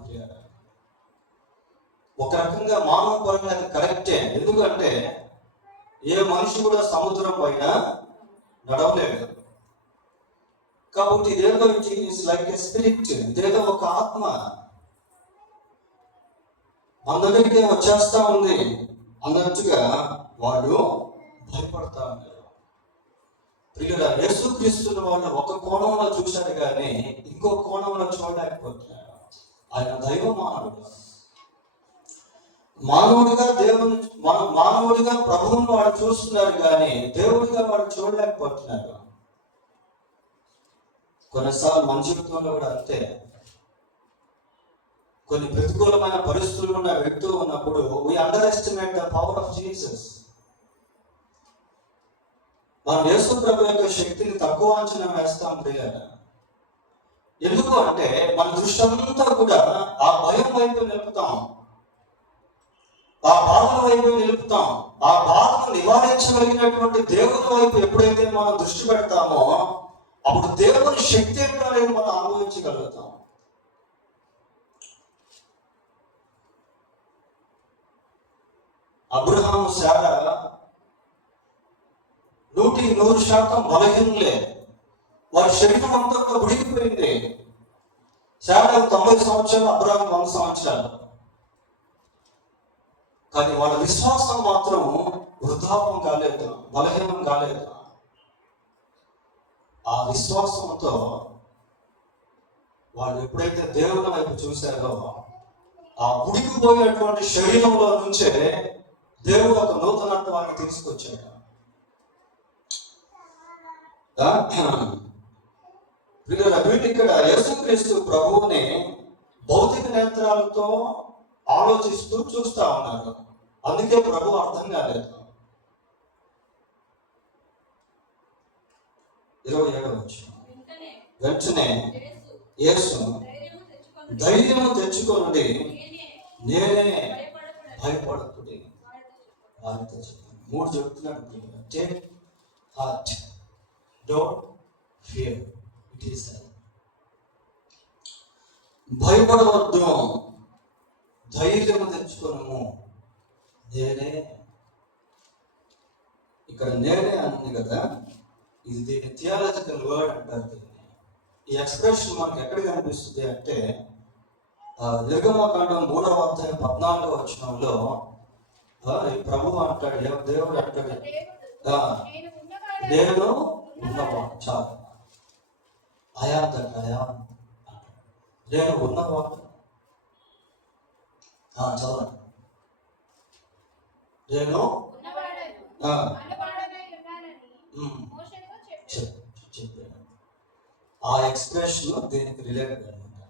ఒక రకంగా మానవ పరంగా అది కరెక్టే. ఎందుకంటే ఏ మనిషి కూడా సముద్రం పైన నడవలేడు. కాబట్టి ఇదేదో ఇట్స్ లైక్ ఎ స్పిరిట్, ఇదేదో ఒక ఆత్మ మన దగ్గరికి వచ్చేస్తా ఉంది అన్నట్టుగా వాళ్ళు భయపడతా ఉన్నారు. ప్రియుల యేసుక్రీస్తుని వాళ్ళు ఒక కోణంలో చూశారు కానీ ఇంకో కోణంలో చూడలేకపోతున్నారు. ఆయన దైవ మానవుడు. మానవుడిగా దేవుని మానవుడిగా ప్రభువుని వాడు చూస్తున్నారు కానీ దేవుడిగా వాడు చూడలేకపోతున్నారు. కొన్నిసార్లు మన జీవితంలో కూడా అంతే. కొన్ని ప్రతికూలమైన పరిస్థితులు వెళ్తూ ఉన్నప్పుడు we underestimate the power of Jesus. మనం యేసు ప్రభు యొక్క శక్తిని తక్కువ అంచనా వేస్తాం ప్రియులారా. ఎందుకు అంటే మన దృష్టి అంతా కూడా ఆ భయం వైపు నిలుపుతాం, ఆ బాధల వైపు నిలుపుతాం. ఆ బాధను నివారించగలిగినటువంటి దేవుని వైపు ఎప్పుడైతే మనం దృష్టి పెడతామో అప్పుడు దేవుని శక్తి ఏంటో అనేది మనం అనుభవించగలుగుతాం. అబ్రహాము శారా 100% బలహీనులే. వారి శరీరం అంతా ఉడికిపోయింది. శారా 90 సంవత్సరాలు, అబ్రహాం 100 సంవత్సరాలు. కానీ వాళ్ళ విశ్వాసం మాత్రం వృద్ధాపం కాలేదు, బలహీనం కాలేదు. ఆ విశ్వాసంతో వాళ్ళు ఎప్పుడైతే దేవుని వైపు చూశారో ఆ ఉడికిపోయినటువంటి శరీరంలో నుంచే దేవుడు ఒక నూతనత్వాన్ని తీసుకొచ్చాడు. ఇక్కడ యేసుక్రీస్తు ప్రభువుని భౌతిక నేత్రాలతో ఆలోచిస్తూ చూస్తా ఉన్నారు. అందుకే ప్రభు అర్థం కాలేదు. 27వ వచనం, వెంటనే యేసు ధైర్యము తెచ్చుకొనుడి, నేనే, భయపడకుడి వారితో చెప్పాను. 3 చెప్తున్నాడు. Take heart, don't fear, it is భయపడవద్దు, ధైర్యము తెచ్చుకొనుము, నేనే. ఇక్కడ నేనే అన్నది కదా, ఇది దీన్ని థియాలజికల్ వర్డ్ అంటారు. దీన్ని ఈ ఎక్స్ప్రెషన్ మనకు ఎక్కడ కనిపిస్తుంది అంటే నిర్గమకాండం 3వ అధ్యాయం 14వ వచనంలో ప్రభు అంటాడు, దేవుడు అంటాడు, నేను ఉన్నవాడు. చాలు, నేను ఉన్నవాడు. చదవండి. నేను చెప్పాను. ఆ ఎక్స్ప్రెషన్ దీనికి రిలేటెడ్ అనమాట.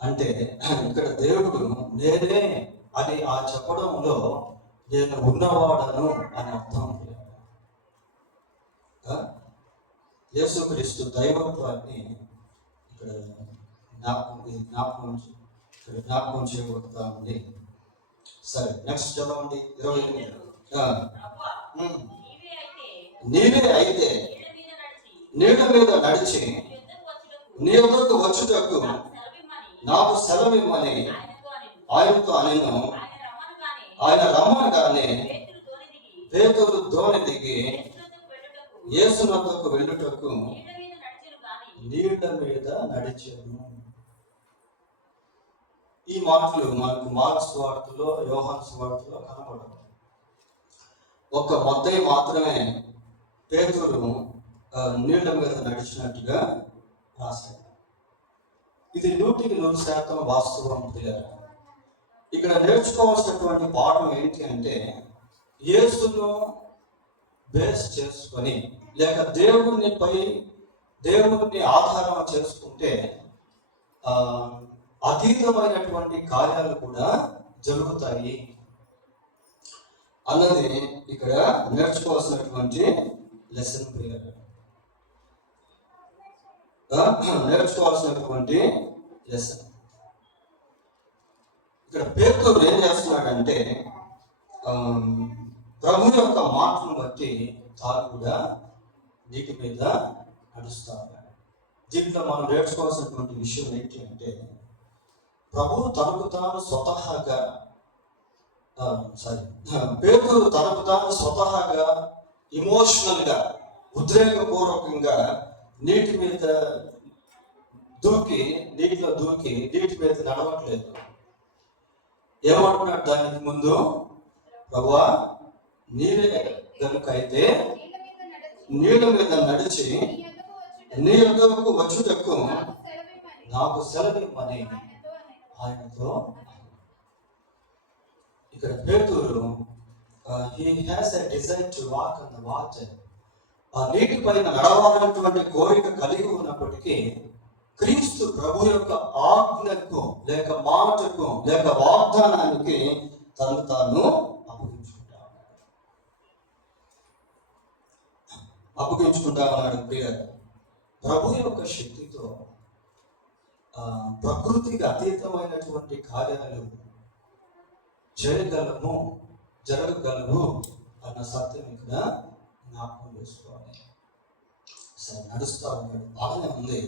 అంటే ఇక్కడ దేవుడు నేనే అని ఆ చెప్పడంలో నేను ఉన్నవాడను అని అర్థం. యేసుక్రీస్తు దైవత్వాన్ని ఇక్కడ జ్ఞాపకం చేయబడుతా ఉంది. సరే, నెక్స్ట్ చదవండి. 28. నీవే అయితే నీళ్ళ మీద నడిచి నీ యొద్దకు వచ్చుటకు నాకు సెలవిమ్మని ఆయనతో అనెను. ఆయన రమ్మనగానే పేతురు దోణి దిగి యేసు వద్దకు వెళ్ళుటకు నీళ్ళ మీద నడిచెను. ఈ మాటలు మనకు మార్క్స్ వార్తలో, యోహాను సువార్తలో కనబడవు. ఒక్క మత్తయి మాత్రమే పేతురు నీళ్ల మీద నడిచినట్టుగా రాశాడు. ఇది 100% వాస్తవం. ఇక్కడ నేర్చుకోవాల్సినటువంటి పాఠం ఏంటి అంటే, యేసును బేస్ చేసుకొని లేక దేవుడిని ఆధారం చేసుకుంటే అతీతమైనటువంటి కార్యాలు కూడా జరుగుతాయి అన్నది ఇక్కడ నేర్చుకోవాల్సినటువంటి లెసన్. నేర్చుకోవాల్సినటువంటి లెసన్. ఇక్కడ పేతురు ఏం చేస్తున్నాడంటే ప్రభు యొక్క మాటను బట్టి తాను కూడా నీటి మీద నడుస్తా ఉన్నాడు. దీంట్లో మనం నేర్చుకోవాల్సినటువంటి విషయం ఏంటి అంటే, ప్రభు తనకు తాను స్వతహాగా పేతురు తనకు తాను స్వతహాగా ఎమోషనల్ గా ఉద్రేకపూర్వకంగా నీటిలో దూకి నీటి మీద నడవట్లేదు. ఏమంటున్నాడు దానికి ముందు? ప్రభువా, నీవే గనుక అయితే నీళ్ళ మీద నడిచి నీ యొద్దకు వచ్చుటకు నాకు సెలవిమ్మని ఆయనతో. ఇక్కడ పేతురు he has a desire to walk on the water. ఆ నీటి పైన నడవాలన్నటువంటి కోరిక కలిగి ఉన్నప్పటికీ క్రీస్తు ప్రభు యొక్క ఆజ్ఞకు లేక మాటకు లేక వాగ్దానానికి తను తాను అప్పగించుకుంటా ఉన్నాడు. ప్రభు యొక్క శక్తితో ప్రకృతికి అతీతమైనటువంటి కార్యాలు జరగగలవు అన్న సత్యం ఇక్కడ జ్ఞాపకం చేసుకోవాలి. సరే, నడుస్తా ఉన్నాడు, బాగానే ఉంది.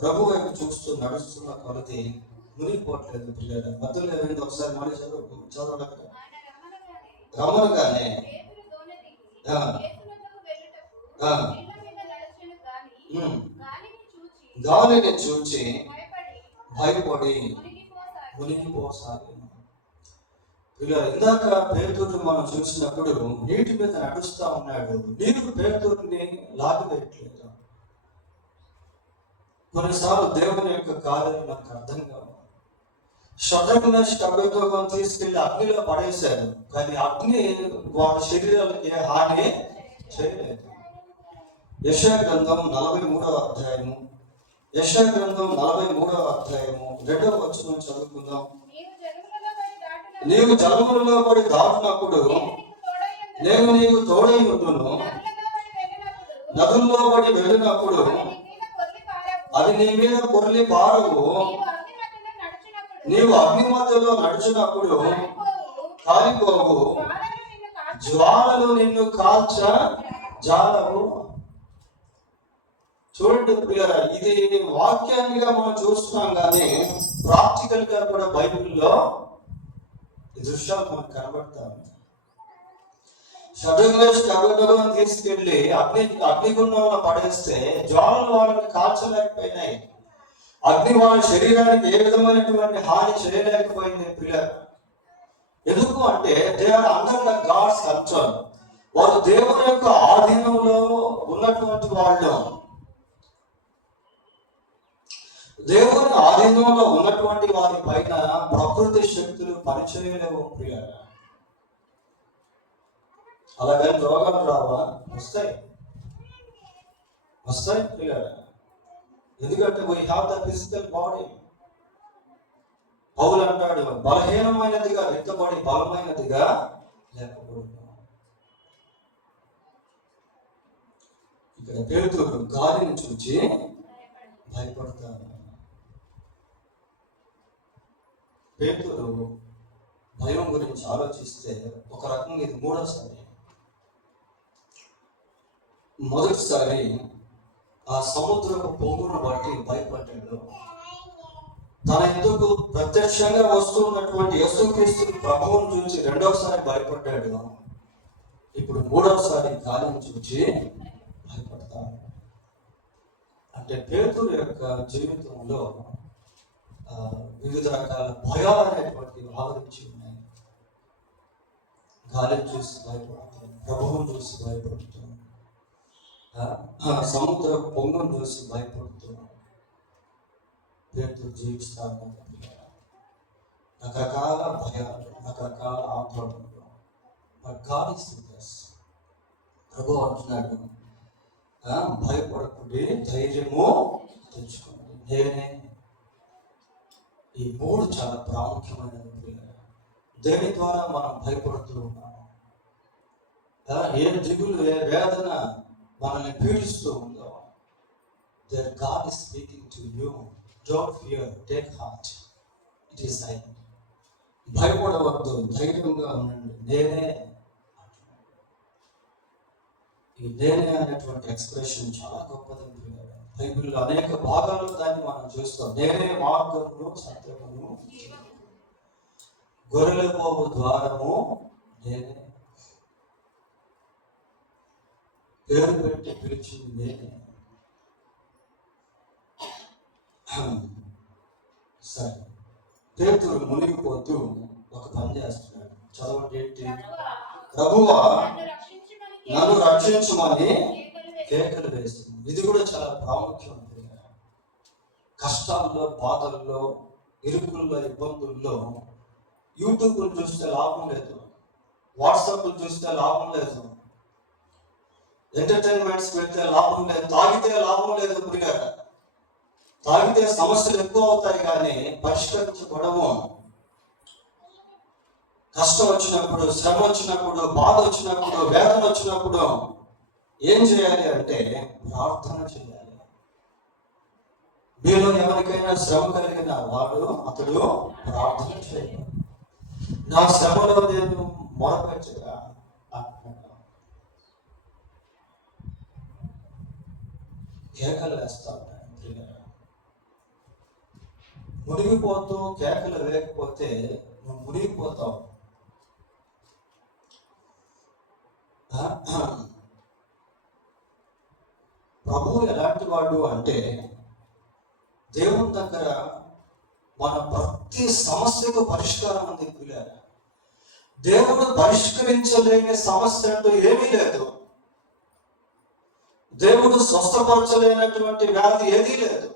ప్రభు వైపు చూస్తూ నడుస్తున్న కొలది మునిగిపోవట్లేదు. పిల్లలు మధ్యలో ఏమైంది ఒకసారి మళ్ళీ చదవడం. రమ్మనగానే గాలిని చూచి భయపడి మునిగిపోసాగి. ఇలా ఇందాక పేతురుని మనం చూసినప్పుడు నీటి మీద నడుస్తా ఉన్నాడు. నీరు పేతురుని లాగివేయట్లేదు. కొన్నిసార్లు దేవుని యొక్క కార్యం మనకు అర్థం కావు. షడ్రక్ మేషక్ అబేద్నెగోను తీసుకెళ్లి అగ్నిలో పడేశారు, కానీ అగ్ని వాళ్ళ శరీరాలకి హాని చేయలేదు. యెషయా గ్రంథం 43వ అధ్యాయము, యెషయా గ్రంథం 43వ అధ్యాయము 2వ వచనం చదువుకుందాం. నీవు జలములలో పడి దాటినప్పుడు నేను నీకు తోడై ఉండును, నదుల్లో పడి వెళ్ళినప్పుడు అది నీ మీద పొర్లి పారవు, నీవు అగ్ని మధ్యలో నడిచినప్పుడు కాలిపోవు, జ్వాలలు నిన్ను కాల్చ జాలవు. చూడండి ప్రియులారా, ఇది వాక్యాన్నిగా మనం చూస్తున్నాం, కానీ ప్రాక్టికల్ గా కూడా బైబిల్లో ఈ దృశ్యాలు మనకు కనబడతాయి. షడ్రక్ మేషక్ అబేద్నెగోను తీసుకెళ్లి అగ్నిగుండంలో పడేస్తే జ్వాలలు వాళ్ళని కాల్చలేకపోయినాయి. అగ్ని వాళ్ళ శరీరానికి ఏ విధమైనటువంటి హాని చేయలేకపోయింది ప్రియులారా. ఎందుకు అంటే they are under the God's control. వారు దేవుని యొక్క ఆధీనంలో ఉన్నటువంటి వాళ్ళు. దేవుని ఆధీనంలో ఉన్నటువంటి వారి పైన ప్రకృతి శక్తులు పనిచేయలేవు ప్రియులారా. అలాగని రోగాలు రావా? వస్తాయి ప్రియులారా. ఎందుకంటే we have the physical body. Paul అంటాడు, బలహీనమైనదిగా విత్తబడి బలమైనదిగా లేకపోవడం. ఇక్కడ పేతురు గాలిని చూచి భయపడతాడు. పేతురు భయం గురించి ఆలోచిస్తే ఒక రకంగా ఇది మూడోసారి. మొదటిసారి ఆ సముద్రపు పొంగును బట్టి భయపడ్డాడు. తన ఎందుకు ప్రత్యక్షంగా వస్తున్నటువంటి యేసుక్రీస్తు ప్రభువును చూసి రెండవసారి భయపడ్డాడు. ఇప్పుడు మూడవసారి గాలిని చూసి భయపడతాడు. అంటే పేతురు యొక్క జీవితంలో వివిధ రకాల భయాలు అనేటువంటివి ఆవరించి ఉన్నాయి. గాలిని చూసి భయపడుతుంది, ప్రభువును చూసి భయపడుతుంది, సముద్ర పొంగును చూసి భయపడుతున్నాం. పేతురు జీవిస్తాను రకరకాల భయాలు, రకరకాల ఆందోళనలు. ప్రభు అంటున్నాడు, భయపడకుండి ధైర్యము తెచ్చుకోండి, నేనే. ఈ మూడు చాలా ప్రాముఖ్యమైనది. దేని ద్వారా మనం భయపడుతూ ఉన్నాము? ఏ దిగులు, ఏ వేదన మనల్ని పీడిస్తూ ఉందో, their God is speaking to you. Don't fear, take heart. It is I. భయపడవద్దు, ధైర్యంగా ఉండండి, నేనే. ఈ నేనే అనేటువంటి ఎక్స్ప్రెషన్ చాలా గొప్పది. బైబిల్లో అనేక భాగాల్లో దాన్ని మనం చూస్తాం. నేనే మార్గమును సత్యమును గొర్రెలపోవు ద్వారము నేనే. పేరు పెట్టి పిలిచింది నేనే. సరే, పేతురు మునిగిపోతూ ఒక పని చేస్తున్నాడు. చదవండి ఏంటి? ప్రభువా నన్ను రక్షించమని కేకలు వేస్తుంది. ఇది కూడా చాలా ప్రాముఖ్యమైనది. కష్టాల్లో, బాధల్లో, ఇరుకుల్లో, ఇబ్బందుల్లో యూట్యూబ్లు చూస్తే లాభం లేదు, వాట్సాప్లు చూస్తే లాభం లేదు, ఎంటర్టైన్మెంట్స్ పెడితే లాభం లేదు, తాగితే లాభం లేదు. ప్రియులారా, తాగితే సమస్యలు ఎక్కువ అవుతాయి కానీ పరిష్కరించబడము. కష్టం వచ్చినప్పుడు, శ్రమ వచ్చినప్పుడు, బాధ వచ్చినప్పుడు, వేదన వచ్చినప్పుడు ఏం చేయాలి అంటే ప్రార్థన చేయాలి. మీలో ఎవరికైనా శ్రమ కలిగిన అతడు ప్రార్థన చేయాలి. నా శ్రమలో నేను మొరపెట్టగా కేకలు వేస్తాను. మునిగిపోతూ కేకలు వేయకపోతే నువ్వు మునిగిపోతావు. ప్రభువు ఎలాంటి వాడు అంటే, దేవుని దగ్గర మన ప్రతి సమస్యకు పరిష్కారం ఉంది. పిల్లలు, దేవుడు పరిష్కరించలేని సమస్య అంటూ ఏమీ లేదు. దేవుడు స్వస్థపరచలేనటువంటి వ్యాధి ఏదీ లేదు.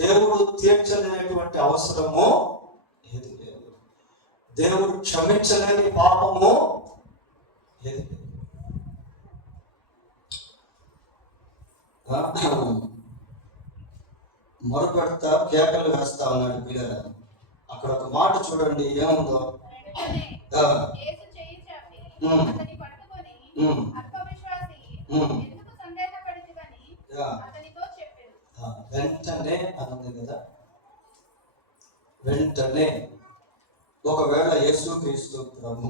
దేవుడు తీర్చలేనటువంటి అవసరము ఏది లేదు. దేవుడు క్షమించలేని పాపము ఏది లేదు. మొరపెడతా కేకలు వేస్తా ఉన్నాడు పిల్లలు. అక్కడ ఒక మాట చూడండి ఏముందో. వెంటనే అన్నది కదా, వెంటనే. ఒకవేళ యేసుక్రీస్తు ప్రభు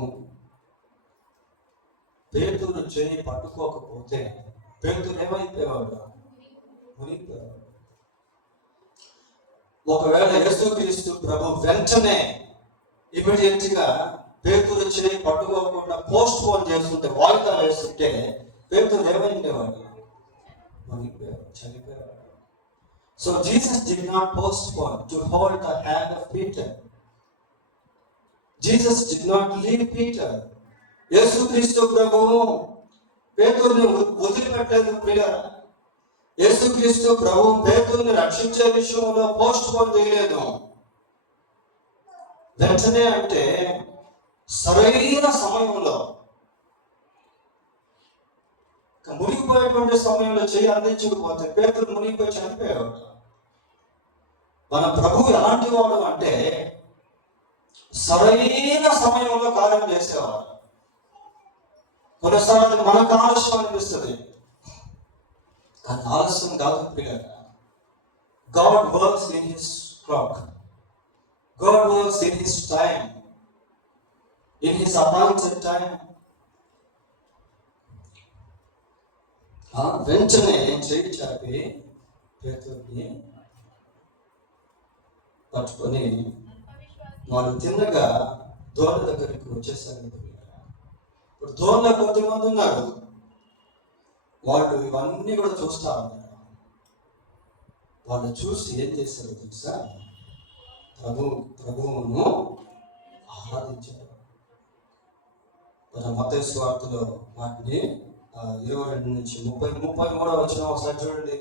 పేతురు చేయి పట్టుకోకపోతే పేతురు ఏమైపోయేవాడు? మునిగిపోయేవాడు. ఒకవేళ యేసుక్రీస్తు ప్రభు వెంటనే ఇమీడియట్ గా పేతురు చేయి పట్టుకోకుండా పోస్ట్ పోన్ చేస్తుంటే, వాయిదా వేస్తుంటే పేతురు ఏమైండేవాడు? మునిగిపోయాడు, చనిపోయాడు. So Jesus did not postpone to hold the hand of Peter. Jesus did not leave Peter. యేసుక్రీస్తు ప్రభువు పేతురుని వదిలిపెట్టలేదు ప్రియులారా. యేసుక్రీస్తు ప్రభు పేతురుని రక్షించే విషయంలో పోస్ట్ పోన్ చేయలేదు. వెంటనే అంటే సరైన సమయంలో, మునిగిపోయేటువంటి సమయంలో చేయి అందించకపోతే పేతురు మునిగిపోయి చనిపోయాడు. మన ప్రభు ఎలాంటి వాడు అంటే సరైన సమయంలో కార్యం చేసేవాడు. కొన్నిసార్లు మనకు ఆలస్యం అనిపిస్తుంది, కానీ ఆలస్యం కాదు పిల్లలు. God works in His clock. God works in His time, in His appointed time. వెంటనే చేయి చాపి పేతురుని పట్టుకొని వాళ్ళు తిన్నగా దోణ దగ్గరికి వచ్చేసారు. ఇప్పుడు దోణలో కొంతమంది ఉన్నారు, వాళ్ళు ఇవన్నీ కూడా చూస్తా ఉన్నారు. వాళ్ళు చూసి ఏం చేశారు తెలుసా? ప్రభువును ఆరాధించారు. మన మత్తయి సువార్తలో వాటిని 22 నుంచి 33 వచ్చిన ఒకసారి చూడండి.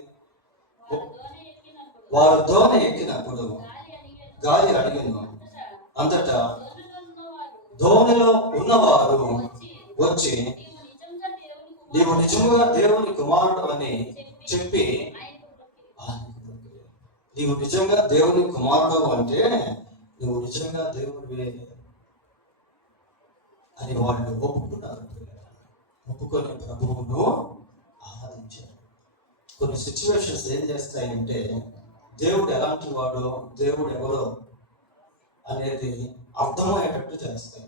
వారు దోణ ఎక్కినప్పుడు గాలి అడిగిన అంతటా దోణిలో ఉన్నవారు వచ్చి, నీవు నిజముగా దేవుని కుమారుడు అని చెప్పి, నీవు నిజంగా దేవుని కుమారుడు అంటే నువ్వు నిజంగా దేవుడివే అని వాళ్ళు ఒప్పుకున్నారు. ఒప్పుకొని ప్రభువును ఆరాధించారు. కొన్ని సిచ్యువేషన్స్ ఏం చేస్తాయంటే దేవుడు ఎలాంటి వాడో, దేవుడు ఎవరో అనేది అర్థమయ్యేటట్టు చేస్తాయి.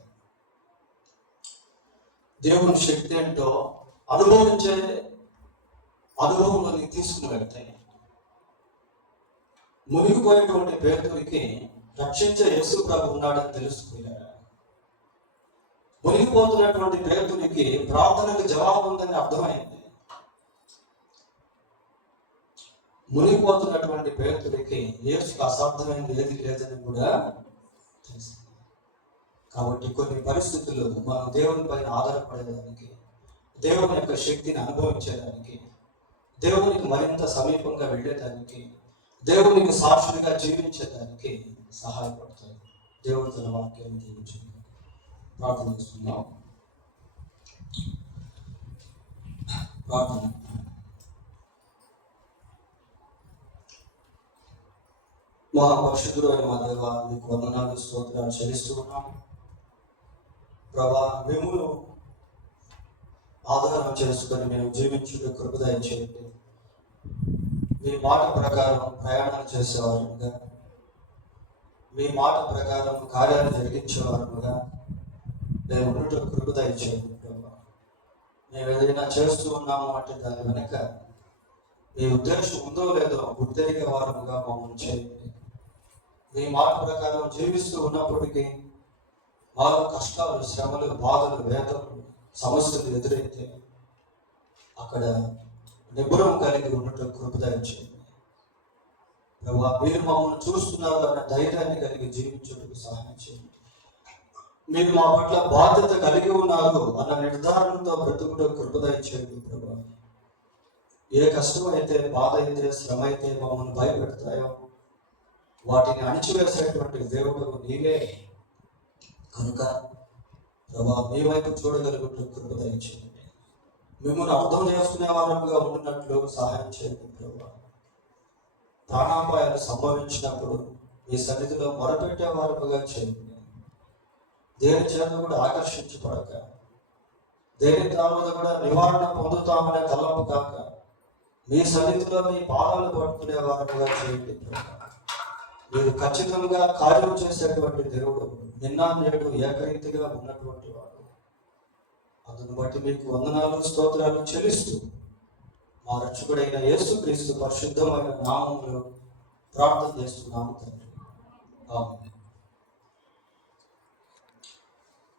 దేవుని శక్తి ఏంటో అనుభవించే అనుభవంలోని తీసుకుని వెళ్తాయి. మునిగిపోయేటువంటి పేతురికి రక్షించే యేసు ప్రభు ఉన్నాడని తెలుసుకున్నాడు. మునిగిపోతున్నటువంటి పేతురికి ప్రార్థనకు జవాబు ఉందని అర్థమైంది. మునిగిపోతున్నటువంటి పేతురికి యేసుకు అసాధ్యమైనది ఏది లేదని కూడా తెలిసింది. కాబట్టి కొన్ని పరిస్థితులు మనం దేవుని పైన ఆధారపడేదానికి, దేవుని యొక్క శక్తిని అనుభవించేదానికి, దేవునికి మరింత సమీపంగా వెళ్ళేదానికి, దేవునికి సాక్షులుగా జీవించేదానికి సహాయపడతాయి. దేవుడు తన వాక్యాన్ని దీవించింది. ప్రార్థన చేస్తున్నాం. ప్రార్థన. మహాపరిశుద్ధుడు అయిన మా దేవ, మీకు వందనాలు, స్తోత్రాలు చెల్లిస్తూ ఉన్నాం. ప్రభా, మిమ్మును ఆధారం చేసుకొని మేము జీవించుటకు కృప దయచేయండి. మీ మాట ప్రకారం ప్రయాణాలు చేసేవారుగా, మీ మాట ప్రకారం కార్యాలు జరిగించేవారుగా మేము ఉన్నట్టు కృప దయచేయండి. ప్రభా, మేము ఏదైనా చేస్తూ ఉన్నాము అంటే దాని వెనక మీ ఉద్దేశం ఉందో లేదో గుర్తెరిగే వారముగా మమ్మల్ని చేయండి. మీ మాట ప్రకారం జీవిస్తూ ఉన్నప్పటికీ మాలో కష్టాలు, శ్రమలు, బాధలు, వేదనలు, సమస్యలు ఎదురైతే అక్కడ నిపుణం కలిగి ఉన్నట్టు కృప దయచేయండి. ప్రభా, మీరు మమ్మల్ని చూస్తున్నారు అన్న ధైర్యాన్ని కలిగి జీవించడానికి సహాయం చేయండి. మీరు మా పట్ల బాధ్యత కలిగి ఉన్నారు అన్న నిర్ధారణతో బ్రతుకుటకు కృప దయచేయండి. ప్రభా, ఏ కష్టం అయితే, బాధ అయితే, శ్రమ అయితే మమ్మల్ని భయపెడతాయో, వాటిని అణిచివేసేటువంటి దేవుడు నీవే కనుక ప్రభా మీ వైపు చూడగలుగుతూ కృప దయచేయండి. మిమ్మల్ని అర్థం చేసుకునే వారంగా ఉండినట్లు సహాయం చేయండి ప్రభా. ప్రాణాపాయాలు సంభవించినప్పుడు మీ సన్నిధిలో మొరపెట్టే వారముగా చేయండి. దేని చేత కూడా ఆకర్షించబడక, దేని తర్వాత కూడా నివారణ పొందుతామనే తలంపు కాక, మీ సన్నిధిలో మీ పాదాలు పట్టుకునే వారముగా చేయండి ప్రభా. మీరు ఖచ్చితంగా కార్యం చేసేటువంటి దేవుడు, నిన్న నేడు ఏకరీతిగా ఉన్నటువంటి వాడు. అందును బట్టి మీకు వందనాలు స్తోత్రాలు చెల్లిస్తూ మా రక్షకుడైన యేసుక్రీస్తు పరిశుద్ధమైన నామములో ప్రార్థన చేస్తున్నాము తండ్రి. ఆమేన్.